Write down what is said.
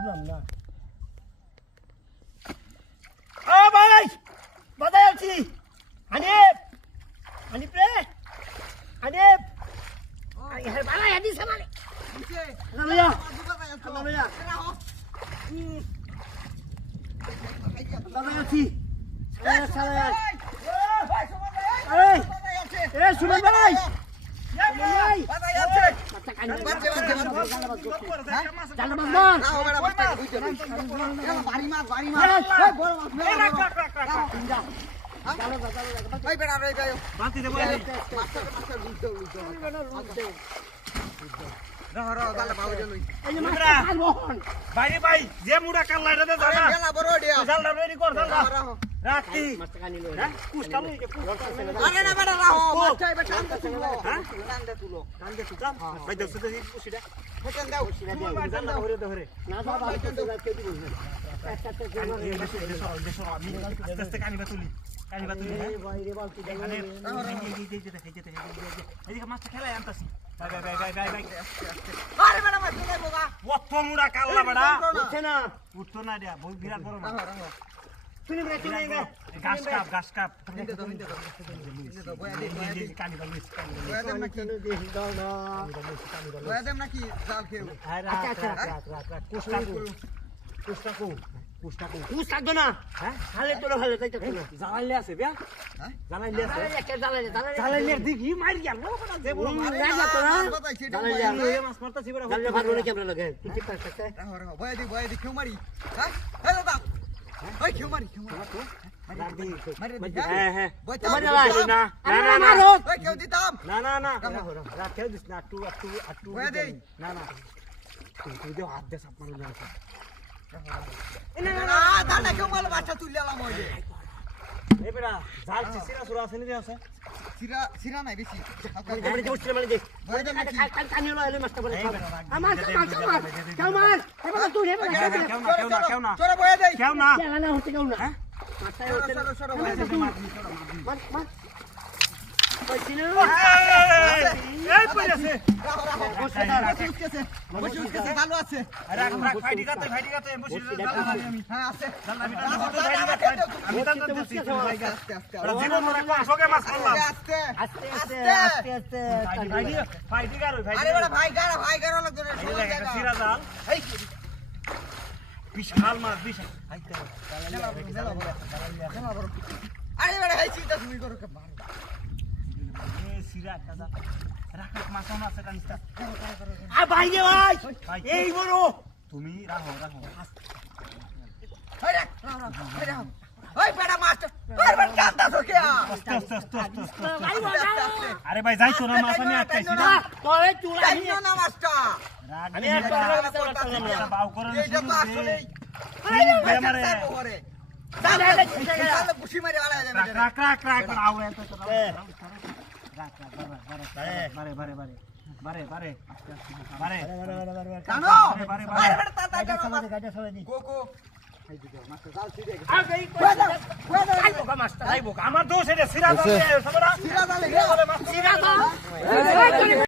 না ও ভাই বাজায় আছি হানিফ হানিফ রে হানিফ আই হে ভাই হাদিস মানে না ভাইয়া না ভাইয়া বাজায় আছি সারা এই এ সুমন ভাই ভাই বাজায় আছে যে মুড়া কাল রাখি খেলায় আনতাছি উঠতো না বিরাট বড় ঘাস কাপ বিশাল মাছ বিশাল আরে বড় হাই চিন্তা তুমি করো কে মার এ সিরা কাজা রাখ মাছ আছে কানিস্তা আ ভাই রে ভাই এই বড় তুমি রাখো হাই রাখ ওই বেটা মাছ বারবার কাঁদা তো কে আস্তে আরে ভাই যাইছো না মাছ আমি আটকাইছি না তোরে চুলাই না মাছটা আমি একটা বাউ করে এইটা তো আসলে এই মারে বুঝি মারে वाला রাখ আউরে তো বারে কানো বারে কোকো আমার দোষ এটা সিরা